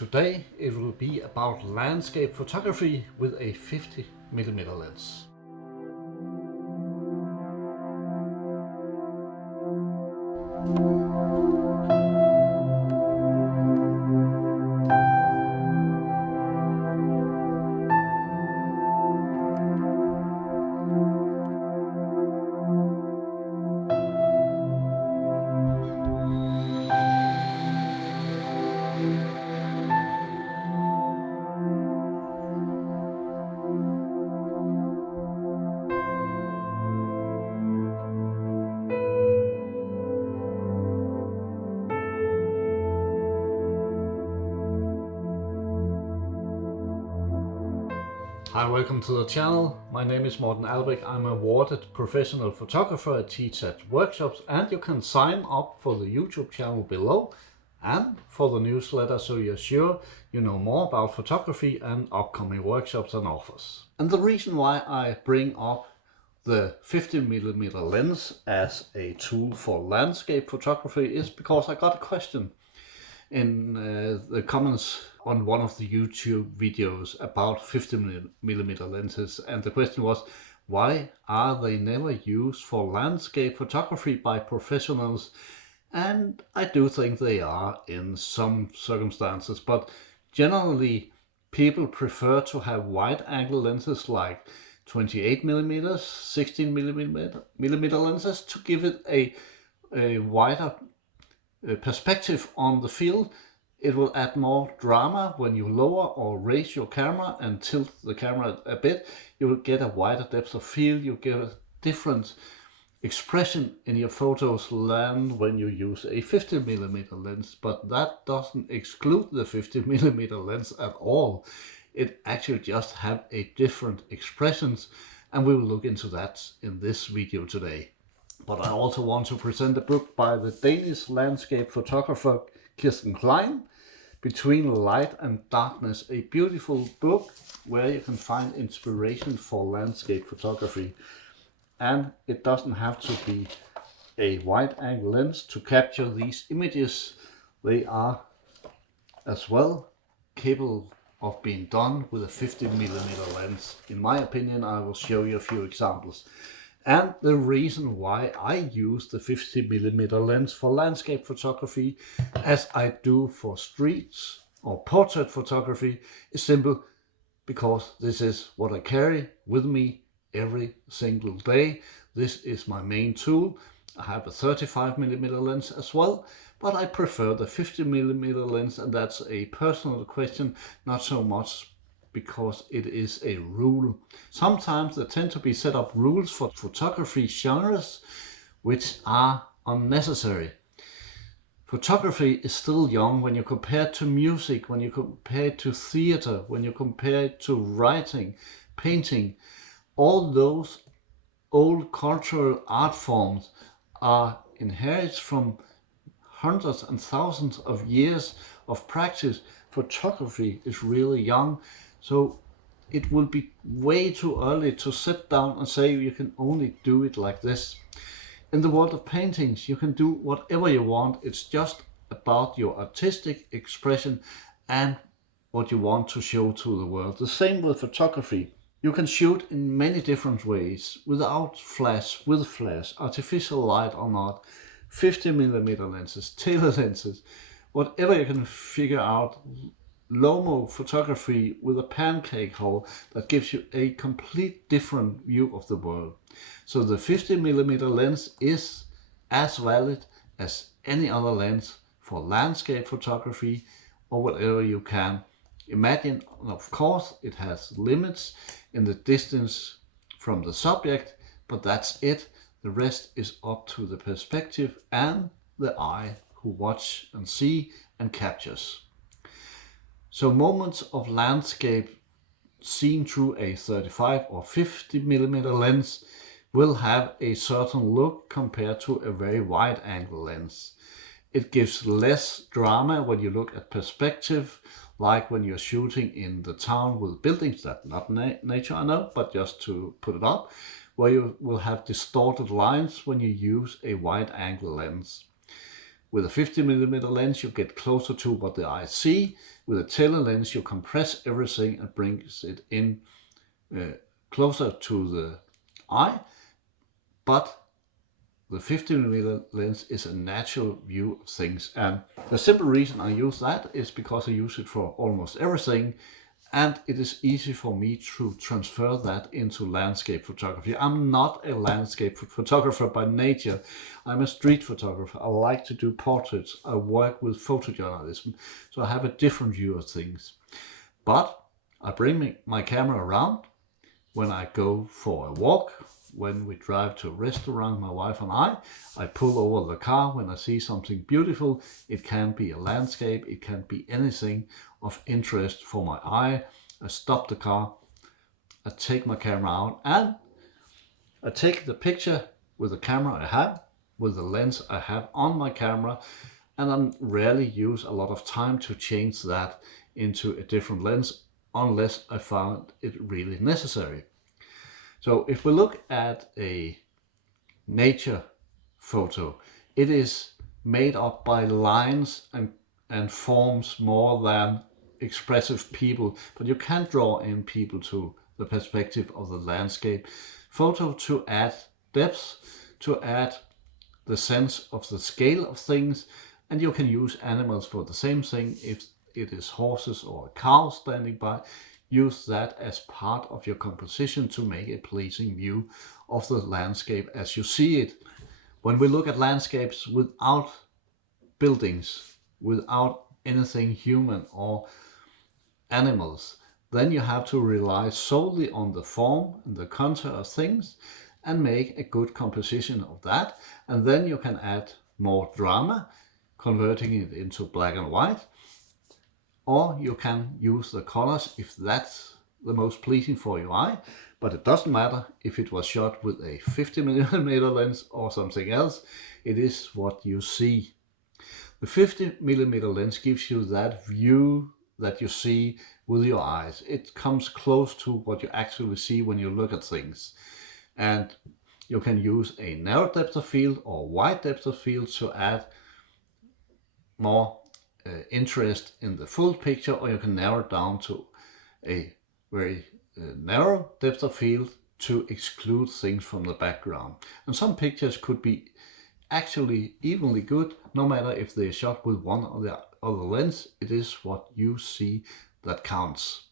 Today it will be about landscape photography with a 50mm lens. Hi, welcome to the channel. My name is Albek. I'm an awarded professional photographer. I teach at workshops, and you can sign up for the YouTube channel below and for the newsletter so you're sure you know more about photography and upcoming workshops and offers. And the reason why I bring up the 50mm lens as a tool for landscape photography is because I got a question in the comments on one of the YouTube videos about 50mm lenses, and the question was, why are they never used for landscape photography by professionals? And I do think they are in some circumstances, but generally people prefer to have wide angle lenses like 28mm, 16mm lenses to give it a wider perspective on the field. It will add more drama when you lower or raise your camera and tilt the camera a bit. You will get a wider depth of field. You get a different expression in your photos than when you use a 50mm lens, but that doesn't exclude the 50mm lens at all. It actually just have a different expressions, and we will look into that in this video today. But I also want to present a book by the Danish landscape photographer Kirsten Klein, Between Light and Darkness, a beautiful book where you can find inspiration for landscape photography. And it doesn't have to be a wide angle lens to capture these images. They are as well capable of being done with a 50mm lens. In my opinion, I will show you a few examples. And the reason why I use the 50mm lens for landscape photography as I do for streets or portrait photography is simple, because this is what I carry with me every single day. This is my main tool. I have a 35mm lens as well, but I prefer the 50mm lens, and that's a personal question, not so much because it is a rule. Sometimes there tend to be set up rules for photography genres which are unnecessary. Photography is still young when you compare it to music, when you compare it to theater, when you compare it to writing, painting. All those old cultural art forms are inherited from hundreds and thousands of years of practice. Photography is really young. So it will be way too early to sit down and say you can only do it like this. In the world of paintings, you can do whatever you want. It's just about your artistic expression and what you want to show to the world. The same with photography. You can shoot in many different ways, without flash, with flash, artificial light or not, 50mm lenses, tele lenses, whatever you can figure out. Lomo photography with a pancake hole that gives you a complete different view of the world. So the 50mm lens is as valid as any other lens for landscape photography or whatever you can imagine. Of course, it has limits in the distance from the subject, but that's it. The rest is up to the perspective and the eye who watch and see and captures. So moments of landscape seen through a 35 or 50mm lens will have a certain look compared to a very wide angle lens. It gives less drama when you look at perspective, like when you're shooting in the town with buildings, that not nature I know, but just to put it up, where you will have distorted lines when you use a wide angle lens. With a 50mm lens, you get closer to what the eye see. With a tele lens, you compress everything and brings it in closer to the eye. But the 50mm lens is a natural view of things, and the simple reason I use that is because I use it for almost everything, and it is easy for me to transfer that into landscape photography. I'm not a landscape photographer by nature. I'm a street photographer. I like to do portraits. I work with photojournalism, so I have a different view of things. But I bring my camera around when I go for a walk, when we drive to a restaurant, my wife and I pull over the car when I see something beautiful. It can be a landscape, it can be anything of interest for my eye. I stop the car, I take my camera out, and I take the picture with the camera I have, with the lens I have on my camera, and I rarely use a lot of time to change that into a different lens unless I found it really necessary. So if we look at a nature photo, it is made up by lines and forms more than expressive people, but you can draw in people to the perspective of the landscape photo to add depth, to add the sense of the scale of things, and you can use animals for the same thing. If it is horses or a cow standing by, use that as part of your composition to make a pleasing view of the landscape as you see it. When we look at landscapes without buildings, without anything human or animals, then you have to rely solely on the form and the contour of things and make a good composition of that. And then you can add more drama, converting it into black and white, or you can use the colors if that's the most pleasing for your eye. But it doesn't matter if it was shot with a 50mm lens or something else, it is what you see. The 50mm lens gives you that view that you see with your eyes. It comes close to what you actually see when you look at things. And you can use a narrow depth of field or wide depth of field to add more interest in the full picture, or you can narrow it down to a very narrow depth of field to exclude things from the background. And some pictures could be actually evenly good, no matter if they're shot with one or the other lens. It is what you see that counts.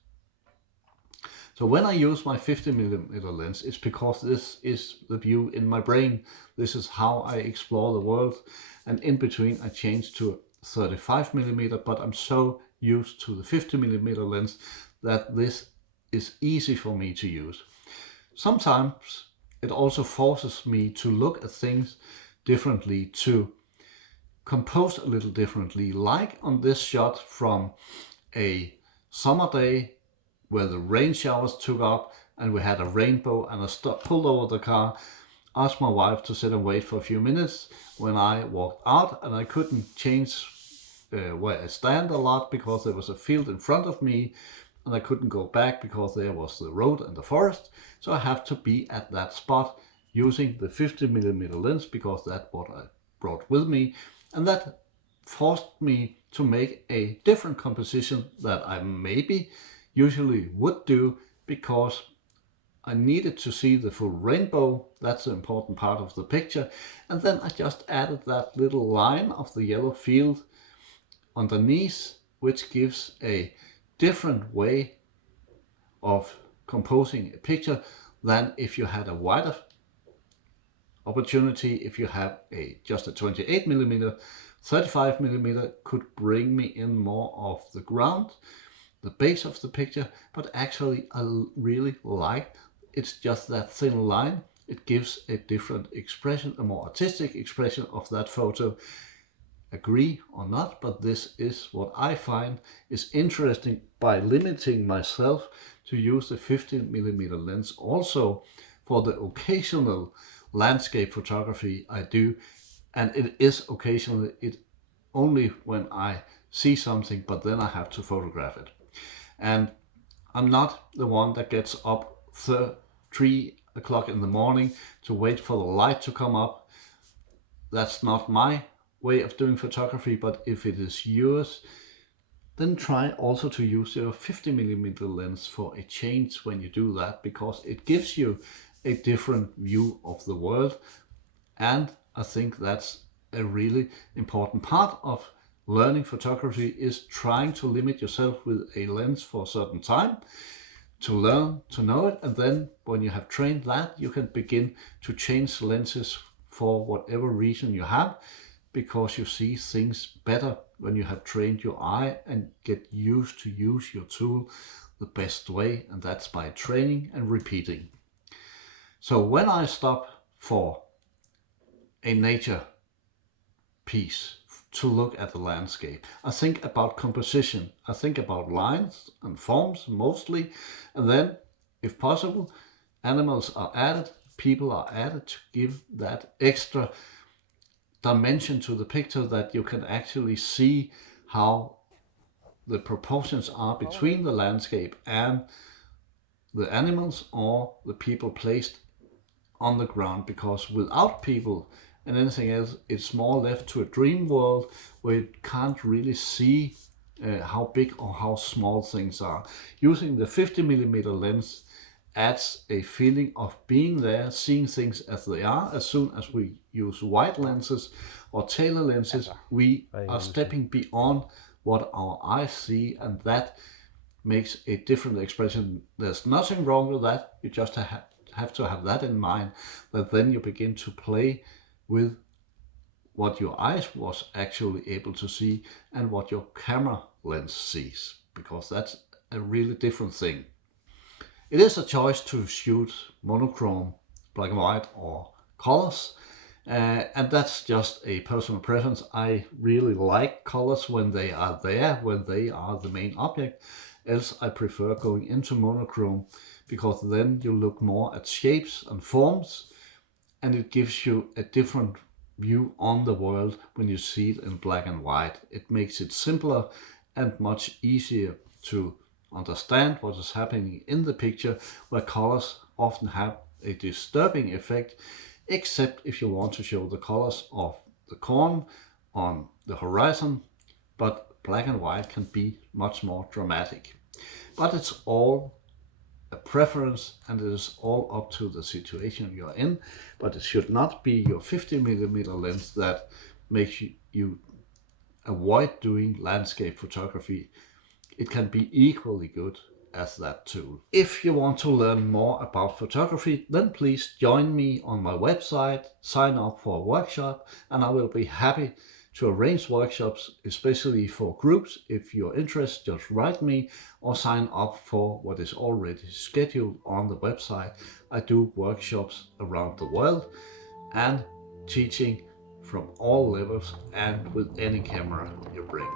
So when I use my 50mm lens, it's because this is the view in my brain. This is how I explore the world. And in between I change to 35mm, but I'm so used to the 50mm lens that this is easy for me to use. Sometimes it also forces me to look at things differently, to compose a little differently, like on this shot from a summer day where the rain showers took up and we had a rainbow, and I pulled over the car, asked my wife to sit and wait for a few minutes when I walked out, and I couldn't change where I stand a lot because there was a field in front of me and I couldn't go back because there was the road and the forest. So I have to be at that spot using the 50mm lens because that's what I brought with me, and that forced me to make a different composition that I maybe usually would do, because I needed to see the full rainbow. That's the important part of the picture. And then I just added that little line of the yellow field underneath, which gives a different way of composing a picture than if you had a wider opportunity. If you have just a 28mm, 35mm could bring me in more of the ground, the base of the picture, but actually I really like it's just that thin line. It gives a different expression, a more artistic expression of that photo. Agree or not, but this is what I find is interesting by limiting myself to use the 50mm lens also for the occasional landscape photography I do. And it is occasionally, it only when I see something, but then I have to photograph it. And I'm not the one that gets up 3 o'clock in the morning to wait for the light to come up. That's not my way of doing photography, but if it is yours, then try also to use your 50mm lens for a change when you do that, because it gives you a different view of the world. And I think that's a really important part of learning photography, is trying to limit yourself with a lens for a certain time, to learn to know it, and then when you have trained that, you can begin to change lenses for whatever reason you have, because you see things better when you have trained your eye and get used to use your tool the best way, and that's by training and repeating. So when I stop for a nature piece to look at the landscape, I think about composition, I think about lines and forms mostly, and then if possible animals are added, people are added to give that extra dimension to the picture, that you can actually see how the proportions are between the landscape and the animals or the people placed on the ground. Because without people and anything else, it's more left to a dream world where you can't really see how big or how small things are. Using the 50mm lens adds a feeling of being there, seeing things as they are. As soon as we use wide lenses or tailor lenses, we are stepping beyond what our eyes see, and that makes a different expression. There's nothing wrong with that, you just have to have that in mind, that then you begin to play with what your eyes was actually able to see and what your camera lens sees, because that's a really different thing. It is a choice to shoot monochrome, black and white, or colors, and that's just a personal preference. I really like colors when they are there, when they are the main object. Else I prefer going into monochrome, because then you look more at shapes and forms, and it gives you a different view on the world when you see it in black and white. It makes it simpler and much easier to understand what is happening in the picture, where colors often have a disturbing effect, except if you want to show the colors of the corn on the horizon, but black and white can be much more dramatic. But it's all a preference, and it is all up to the situation you're in, but it should not be your 50mm lens that makes you avoid doing landscape photography. It can be equally good as that tool. If you want to learn more about photography, then please join me on my website, sign up for a workshop, and I will be happy to arrange workshops, especially for groups. If you're interested, just write me or sign up for what is already scheduled on the website. I do workshops around the world and teaching from all levels and with any camera you bring.